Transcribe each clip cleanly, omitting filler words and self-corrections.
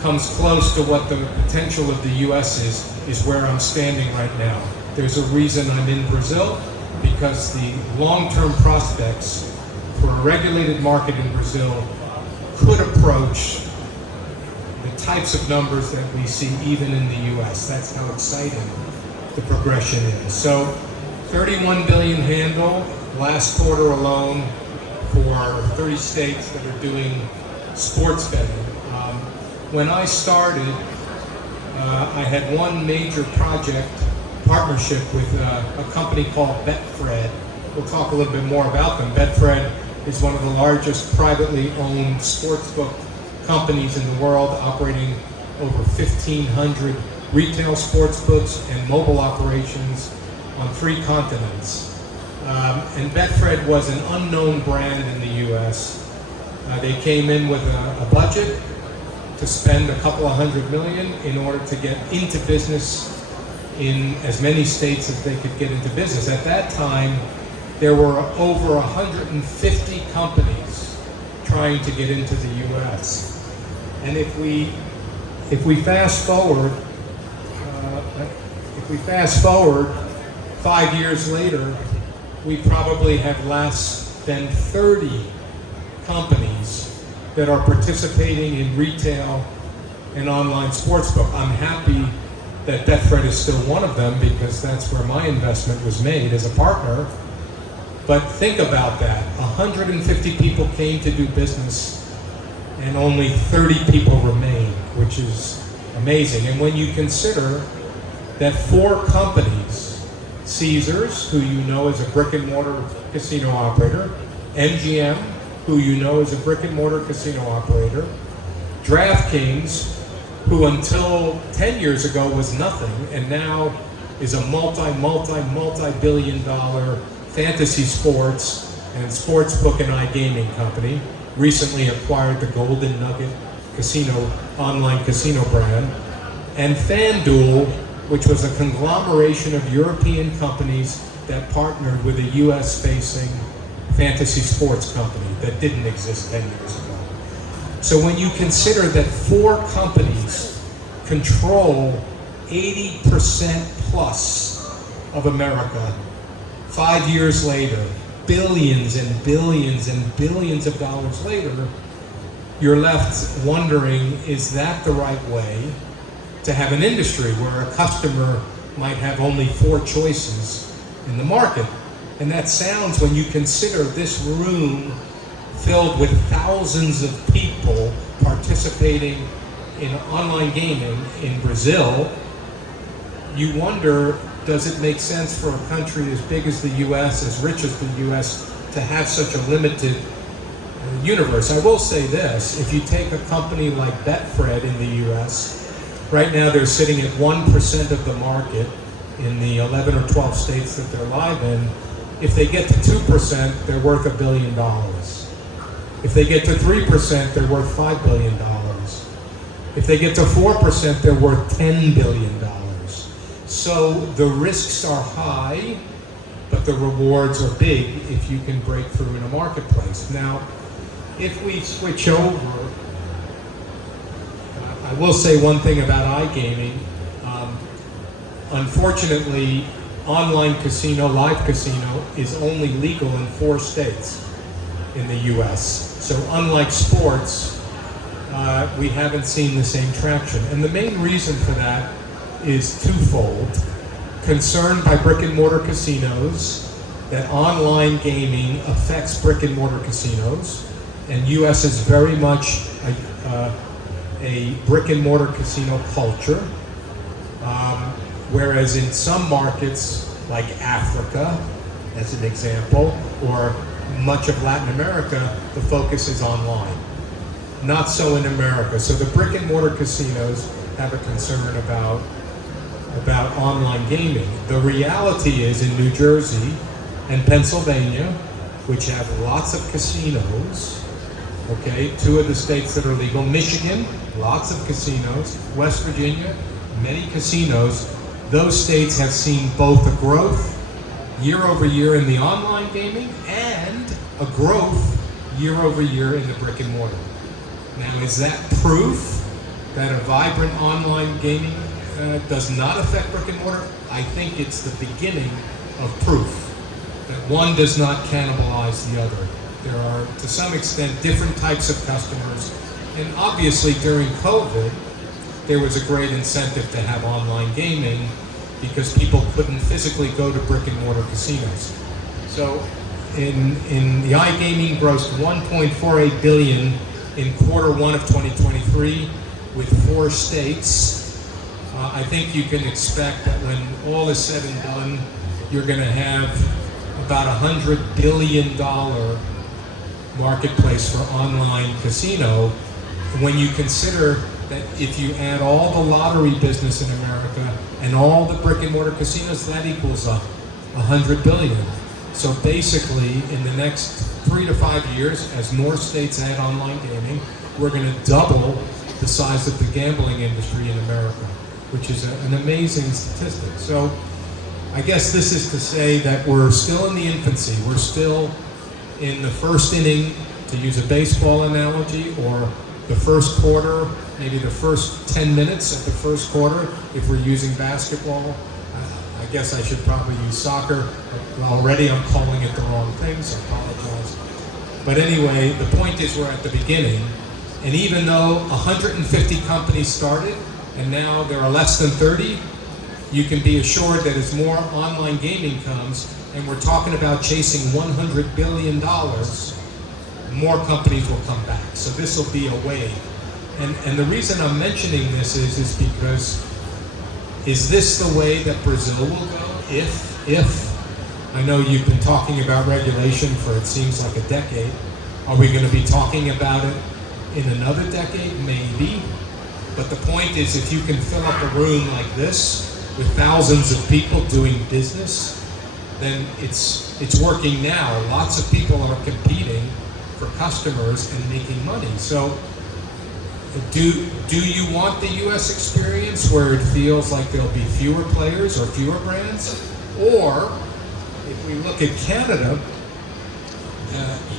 comes close to what the potential of the US is where I'm standing right now. There's a reason I'm in Brazil, because the long-term prospects for a regulated market in Brazil could approach the types of numbers that we see even in the US. That's how exciting the progression is. So 31 billion handle last quarter alone for 30 states that are doing sports betting. When I started, I had one major partnership with a company called Betfred. We'll talk a little bit more about them. Betfred is one of the largest privately owned sportsbook companies in the world, operating over 1,500 retail sportsbooks and mobile operations on 3 continents. And Betfred was an unknown brand in the US. They came in with a budget to spend a couple of $100 million in order to get into business in as many states as they could get into business. At that time, there were over 150 companies trying to get into the US. And if we fast forward 5 years later, we probably have less than 30 companies that are participating in retail and online sportsbook. I'm happy that Betfred is still one of them, because that's where my investment was made as a partner. But think about that. 150 people came to do business and only 30 people remain, which is amazing. And when you consider that 4 companies, Caesars, who you know is a brick and mortar casino operator, MGM, who you know is a brick and mortar casino operator, DraftKings, who until 10 years ago was nothing and now is a multi-billion dollar fantasy sports and sportsbook and iGaming company, recently acquired the Golden Nugget online casino brand, and FanDuel, which was a conglomeration of European companies that partnered with a US-facing fantasy sports company that didn't exist 10 years ago. So when you consider that 4 companies control 80% plus of America, 5 years later, billions and billions and billions of dollars later, you're left wondering, is that the right way to have an industry where a customer might have only 4 choices in the market? And that sounds, when you consider this room filled with thousands of people participating in online gaming in Brazil, you wonder, does it make sense for a country as big as the US, as rich as the US, to have such a limited universe? I will say this, if you take a company like Betfred in the US, right now they're sitting at 1% of the market in the 11 or 12 states that they're live in. If they get to 2%, they're worth $1 billion. If they get to 3%, they're worth $5 billion. If they get to 4%, they're worth $10 billion. So the risks are high, but the rewards are big if you can break through in a marketplace. Now, if we switch over, I will say one thing about iGaming. Unfortunately, online casino, live casino, is only legal in 4 states in the US. So unlike sports, we haven't seen the same traction. And the main reason for that is twofold. Concern by brick and mortar casinos that online gaming affects brick and mortar casinos, and US is very much a brick and mortar casino culture. Whereas in some markets, like Africa, as an example, or much of Latin America, the focus is online. Not so in America. So the brick and mortar casinos have a concern about online gaming. The reality is, in New Jersey and Pennsylvania, which have lots of casinos, okay, 2 of the states that are legal, Michigan, lots of casinos, West Virginia, many casinos. Those states have seen both a growth year over year in the online gaming and a growth year over year in the brick and mortar. Now, is that proof that a vibrant online gaming does not affect brick and mortar, I think it's the beginning of proof that one does not cannibalize the other. There are, to some extent, different types of customers, and obviously during COVID, there was a great incentive to have online gaming because people couldn't physically go to brick and mortar casinos. So in the iGaming grossed $1.48 billion in Q1 of 2023 with 4 states. I think you can expect that when all is said and done, you're going to have about $100 billion marketplace for online casino. When you consider that if you add all the lottery business in America and all the brick and mortar casinos, that equals up $100 billion. So basically, in the next 3 to 5 years, as more states add online gaming, we're going to double the size of the gambling industry in America, which is an amazing statistic. So I guess this is to say that we're still in the infancy. We're still in the first inning, to use a baseball analogy, or the first quarter, maybe the first 10 minutes of the first quarter, if we're using basketball. I guess I should probably use soccer. Already I'm calling it the wrong thing, so I apologize. But anyway, the point is we're at the beginning, and even though 150 companies started, and now there are less than 30, you can be assured that as more online gaming comes, and we're talking about chasing $100 billion, more companies will come back. So this will be a wave. And the reason I'm mentioning this is because, is this the way that Brazil will go? If, I know you've been talking about regulation for it seems like a decade. Are we going to be talking about it in another decade? Maybe. But the point is, if you can fill up a room like this with thousands of people doing business, then it's working now. Lots of people are competing for customers and making money. So do you want the US experience where it feels like there'll be fewer players or fewer brands? Or if we look at Canada,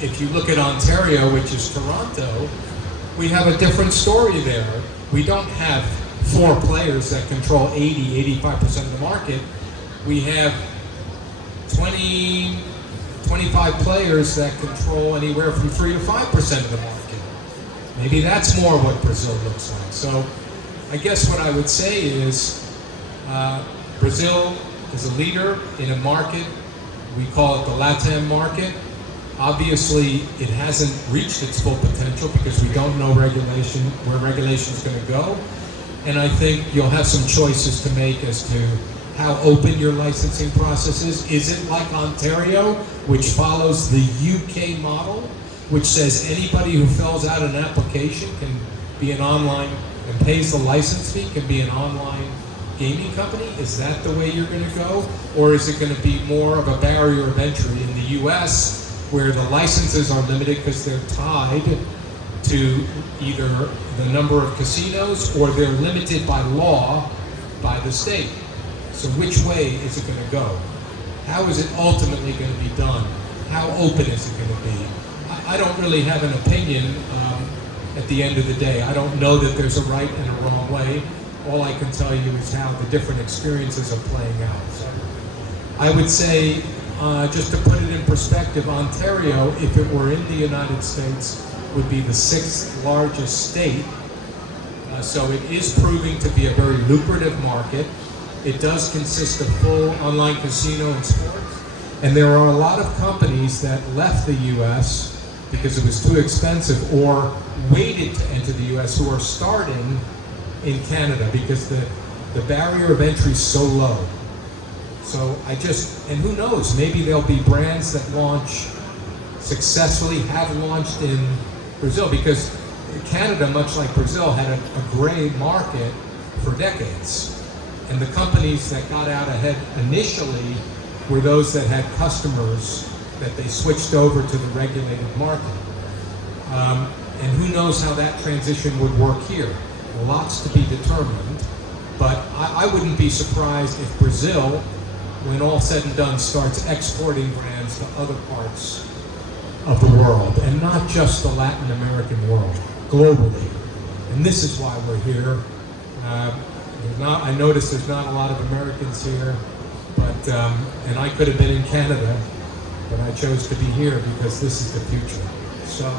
if you look at Ontario, which is Toronto, we have a different story there. We don't have 4 players that control 85% of the market. We have 25 players that control anywhere from 3 to 5% of the market. Maybe that's more what Brazil looks like. So I guess what I would say is Brazil is a leader in a market. We call it the LATAM market. Obviously, it hasn't reached its full potential because we don't know where regulation is going to go. And I think you'll have some choices to make as to how open your licensing process is. Is it like Ontario, which follows the UK model, which says anybody who fills out an application can be an online and pays the license fee, can be an online gaming company? Is that the way you're going to go? Or is it going to be more of a barrier of entry in the US, where the licenses are limited because they're tied to either the number of casinos or they're limited by law by the state? So which way is it going to go? How is it ultimately going to be done? How open is it going to be? I don't really have an opinion at the end of the day. I don't know that there's a right and a wrong way. All I can tell you is how the different experiences are playing out. So I would say, just to put it in perspective, Ontario, if it were in the United States, would be the 6th largest state. So it is proving to be a very lucrative market. It does consist of full online casino and sports. And there are a lot of companies that left the US because it was too expensive or waited to enter the US who are starting in Canada because the barrier of entry is so low. So and who knows, maybe there'll be brands that launch successfully, have launched in Brazil, because Canada, much like Brazil, had a gray market for decades. And the companies that got out ahead initially were those that had customers that they switched over to the regulated market. And who knows how that transition would work here. Lots to be determined. But I wouldn't be surprised if Brazil, when all said and done, starts exporting brands to other parts of the world, and not just the Latin American world, globally. And this is why we're here. I noticed there's not a lot of Americans here, but and I could have been in Canada, but I chose to be here because this is the future. So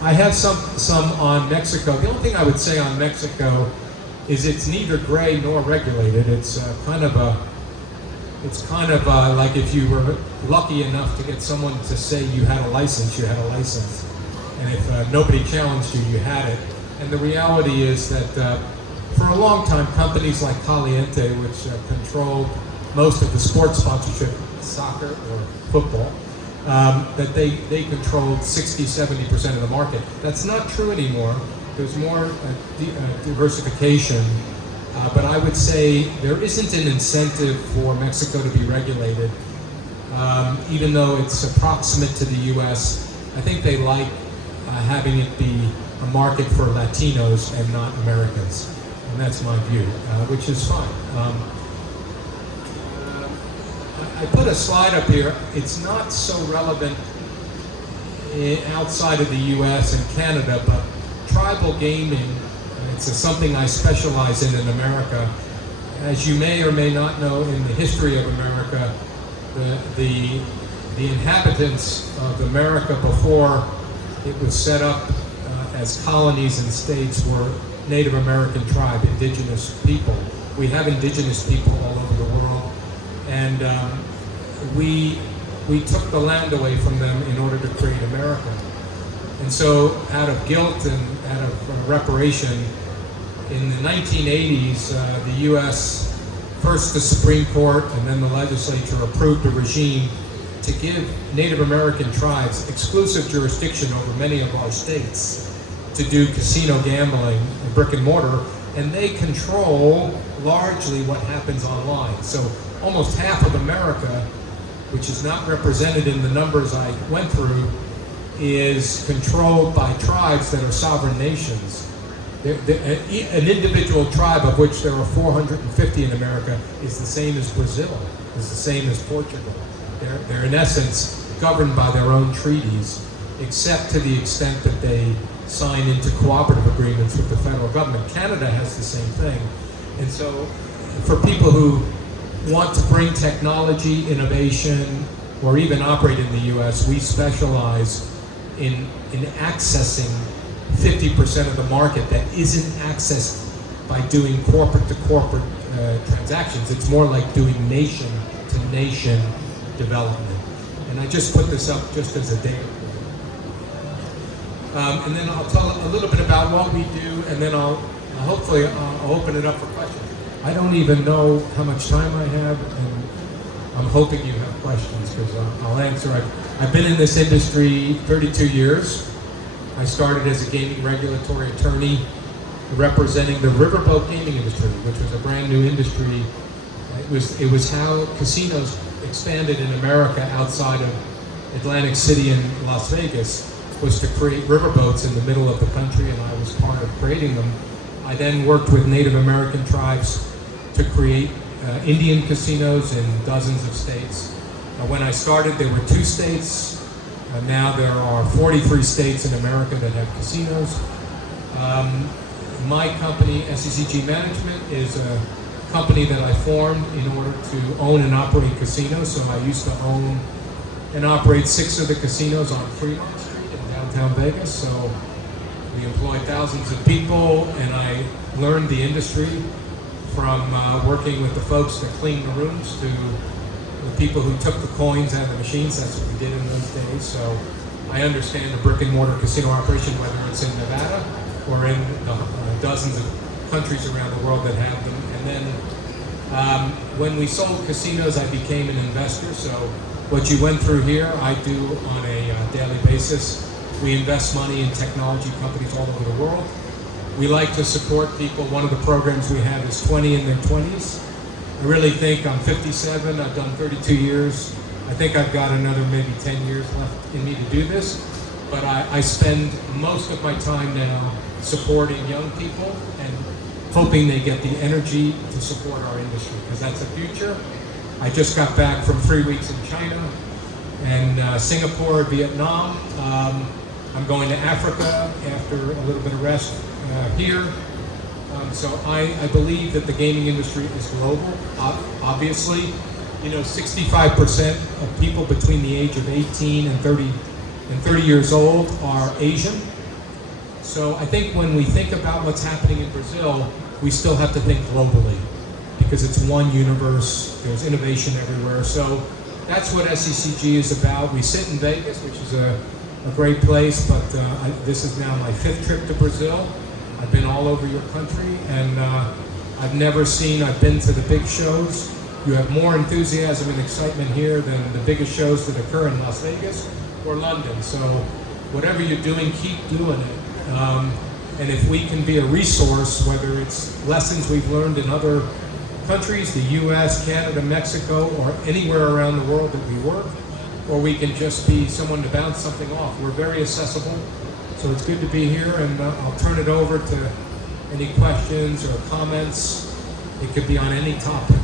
I have some on Mexico. The only thing I would say on Mexico is it's neither gray nor regulated. It's kind of like if you were lucky enough to get someone to say you had a license, you had a license. And if nobody challenged you, you had it. And the reality is that for a long time, companies like Caliente, which controlled most of the sports sponsorship, soccer or football, that they controlled 60-70% of the market. That's not true anymore. There's more diversification, but I would say there isn't an incentive for Mexico to be regulated, even though it's approximate to the U.S. I think they like having it be a market for Latinos and not Americans, and that's my view, which is fine. I put a slide up here. It's not so relevant outside of the U.S. and Canada, but tribal gaming, it's something I specialize in America. As you may or may not know, in the history of America, the inhabitants of America before it was set up as colonies and states were Native American tribe, indigenous people. We have indigenous people all over the world, and we took the land away from them in order to create America. And so out of guilt and out of reparation, in the 1980s, the U.S., first the Supreme Court and then the legislature approved a regime to give Native American tribes exclusive jurisdiction over many of our states to do casino gambling and brick and mortar, and they control largely what happens online. So almost half of America, which is not represented in the numbers I went through, is controlled by tribes that are sovereign nations. An individual tribe, of which there are 450 in America, is the same as Brazil, is the same as Portugal. They're in essence governed by their own treaties, except to the extent that they sign into cooperative agreements with the federal government. Canada has the same thing. And so for people who want to bring technology, innovation, or even operate in the U.S., we specialize in accessing 50% of the market that isn't accessed by doing corporate-to-corporate transactions. It's more like doing nation-to-nation development. And I just put this up just as a data point. And then I'll tell a little bit about what we do, and then I'll open it up for questions. I don't even know how much time I have, and I'm hoping you have questions because I'll answer. I've been in this industry 32 years. I started as a gaming regulatory attorney representing the riverboat gaming industry, which was a brand new industry. It was how casinos expanded in America outside of Atlantic City and Las Vegas, was to create riverboats in the middle of the country, and I was part of creating them. I then worked with Native American tribes to create Indian casinos in dozens of states. When I started, there were 2 states. Now there are 43 states in America that have casinos. My company, SCCG Management, is a company that I formed in order to own and operate casinos. So I used to own and operate 6 of the casinos on Fremont Street in downtown Vegas. So we employed thousands of people, and I learned the industry from working with the folks that cleaned the rooms to the people who took the coins out of the machines. That's what we did in those days. So I understand the brick and mortar casino operation, whether it's in Nevada or in dozens of countries around the world that have them. And then when we sold casinos, I became an investor. So what you went through here, I do on a daily basis. We invest money in technology companies all over the world. We like to support people. One of the programs we have is 20 in their 20s. I really think I'm 57, I've done 32 years. I think I've got another maybe 10 years left in me to do this. But I spend most of my time now supporting young people and hoping they get the energy to support our industry, because that's the future. I just got back from 3 weeks in China and Singapore, Vietnam. I'm going to Africa after a little bit of rest here. So I believe that the gaming industry is global. Obviously, 65% of people between the age of 18 and 30 years old are Asian. So I think when we think about what's happening in Brazil, we still have to think globally because it's one universe. There's innovation everywhere. So that's what SCCG is about. We sit in Vegas, which is a great place, but this is now my 5th trip to Brazil. I've been all over your country, and I've been to the big shows. You have more enthusiasm and excitement here than the biggest shows that occur in Las Vegas or London. So whatever you're doing, keep doing it. And if we can be a resource, whether it's lessons we've learned in other countries, the US, Canada, Mexico, or anywhere around the world that we work, or we can just be someone to bounce something off. We're very accessible, so it's good to be here, and I'll turn it over to any questions or comments. It could be on any topic.